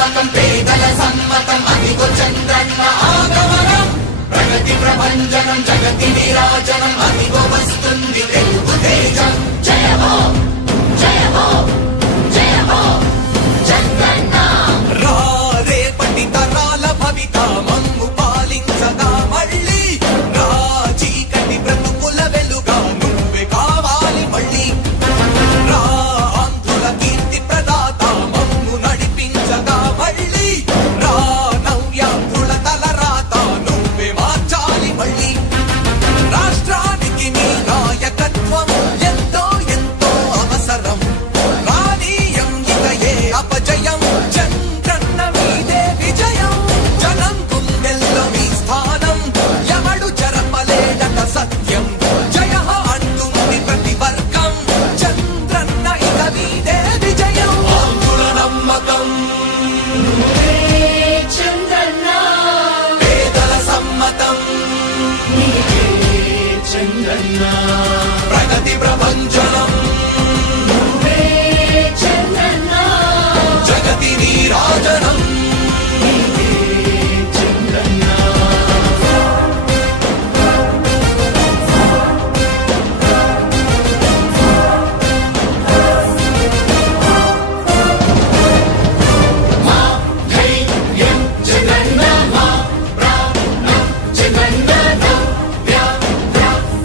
నమ్మకం పేదల సమ్మతం అదిగో చంద్రన్న ఆగమనం ప్రగతి ప్రభంజనం జగతి నీరాజనం అదిగో వస్తుంది తెలుగు తేజం జయ హో జయ హో జయ హో చంద్రన్న రా రేపటి తరాల భవిత మమ్ము పాలించగా మళ్ళీ రా చీకటి బ్రతుకుల వెలుగా నువ్వే కావాలి మళ్ళీ రా ఆంధ్రుల కీర్తి ప్రదాత మమ్ము నడిపించగా మళ్ళీ రా నవ్యాంధ్రుల తలరాత నువ్వే మార్చాలి మళ్ళీ రాష్ట్రానికి నీ నాయకత్వం ఎంతో ఎంతో అవసరం రానీయం ఇక ఏ అపజయం చంద్రన్న మీదే విజయం జనం గుండెల్లో మీ స్థానం ఎవడు చెరపలేడట సత్యం జయ అంటుంది ప్రతి వర్గం చంద్రన్న ఇక మీదే విజయం ఆంధ్రుల నమ్మకం చంద్రన్న పేదల సమ్మతం చంద్రన్న ప్రగతి ప్రభంజనం చంద్రన్న జగతి నీరాజనం చంద్రన్న మా ధైర్యం చంద్రన్న మా ప్రాణం చంద్రన్న నవ్య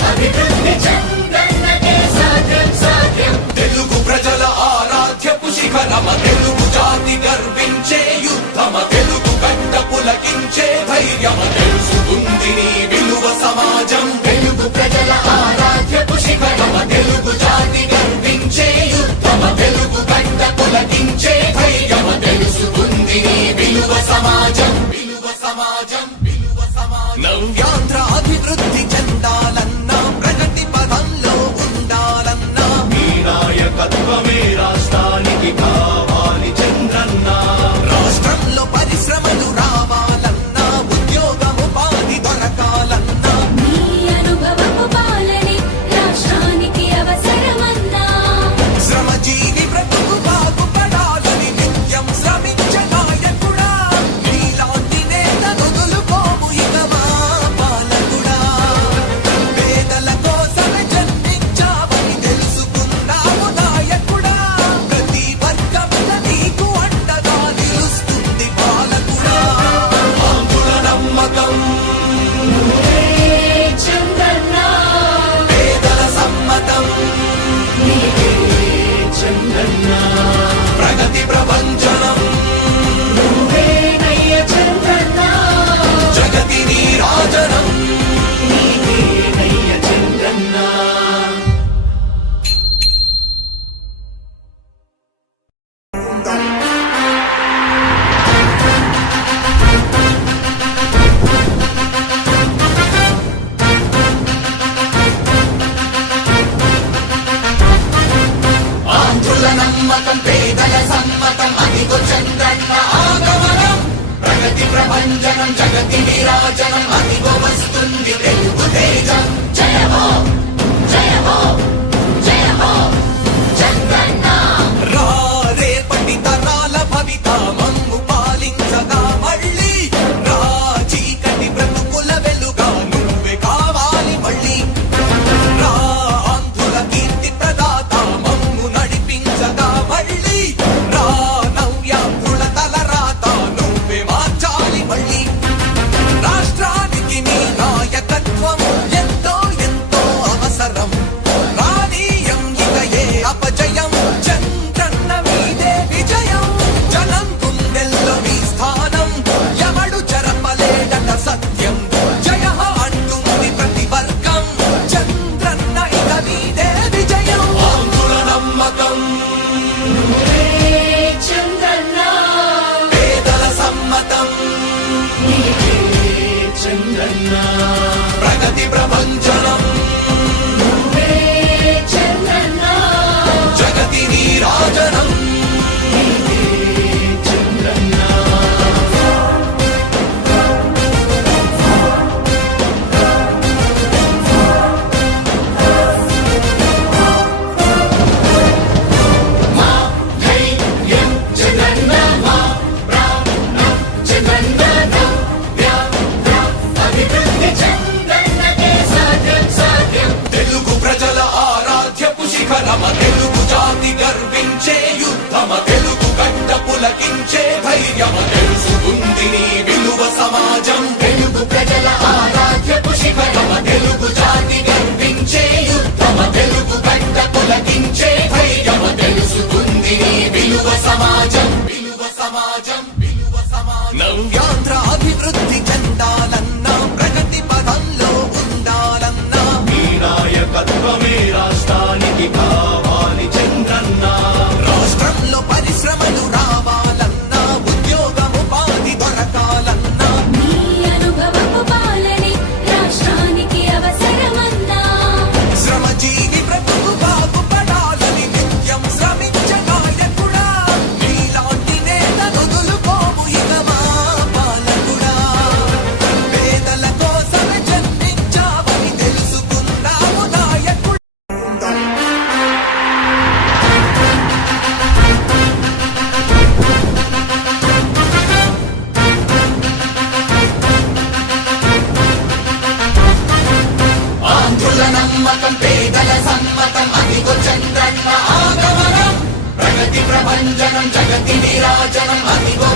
అభివృద్ధి చంద్రన్నకే సాధ్యం సాధ్యం తెలుగు ప్రజల ఆరాధ్యపు శిఖరమ తెలుగు జాతి గర్వించే యుద్ధమ తెలుగు గడ్డ పులకించే ధైర్యమ తెలుసుకుంది నీ విలువ సమాజం తెలుగు ప్రజల ఆరాధ్యపు శిఖరమ తెలుగు జాతి గర్వించే యుద్ధమ తెలుగు గడ్డ పులకించే ధైర్యమ తెలుసుకుంది నీ విలువ సమాజం విలువ సమాజం విలువ సమాజం నవ్యాంధ్ర అభివృద్ధి చెందాలన్నా ప్రగతి పదంలో ఉండాలన్నా నీ నాయకత్వమే రాష్ట్రానికి కావాలి చంద్రన్న రాష్ట్రంలో పరిశ్రమలు రావాలన్నా ఉద్యోగం ఉపాధి దొరకాలన్నా నీ అనుభవపు పాలనే రాష్ట్రానికి అవసరమన్నా శ్రమజీవి బ్రతుకు బాగుపడాలని నిత్యం శ్రమించే నాయకుడా నీలాంటి నేత వదులుకోము ఇక మా పాలకుడా పేదల కోసమే జన్మించావని తెలుసుకున్నావు నాయకుడా ప్రతి వర్గంలో నీకు అండగా నిలుస్తుంది పాలకుడా ఆంధ్రుల నమ్మకం చంద్రన్న పేదల సమ్మతం చంద్రన్న ప్రగతి ప్రభంజనం నువ్వేనయ్య చంద్రన్న జగతి నీరాజనం నీవేనయ్య చంద్రన్న ఆంధ్రుల నమ్మకం పేదల సమ్మతం అదిగో చంద్రన్న ఆగమనం ప్రగతి ప్రభంజనం జగతి నీరాజనం అదిగో వస్తుంది తెలుగు తేజం జయ హో జయ హో జయ హో చంద్రన్న రా రేపటి తరాల భవిత మమ్ము పాలించగా మళ్ళీ రా చీకటి బ్రతుకుల వెలుగా నువ్వే కావాలి మళ్ళీ రా ఆంధ్రుల కీర్తి ప్రదాత మమ్ము నడిపించగా మళ్ళీ రా నవ్యాంధ్రుల తలరాత నువ్వే మార్చాలి మళ్ళీ రాష్ట్రానికి నీ నాయకత్వం ఎంతో ఎంతో అవసరం రానీయం ఇక ఏ అపజయం చంద్రన్న మీదే విజయం జనం గుండెల్లో మీ స్థానం ఎవడు చెరపలేడట సత్యం జయ అంటుంది ప్రతి వర్గం చంద్రన్న ఇక మీదే విజయం ఆంధ్రుల నమ్మకం చంద్రన్న పేదల సమ్మతం చంద్రన్న ప్రగతి ప్రభంజనం చంద్రన్న జగతి నీరాజనం చంద్రన్న మా ధైర్యం చంద్రన్న మా జగతి నీరాజనం అదిగో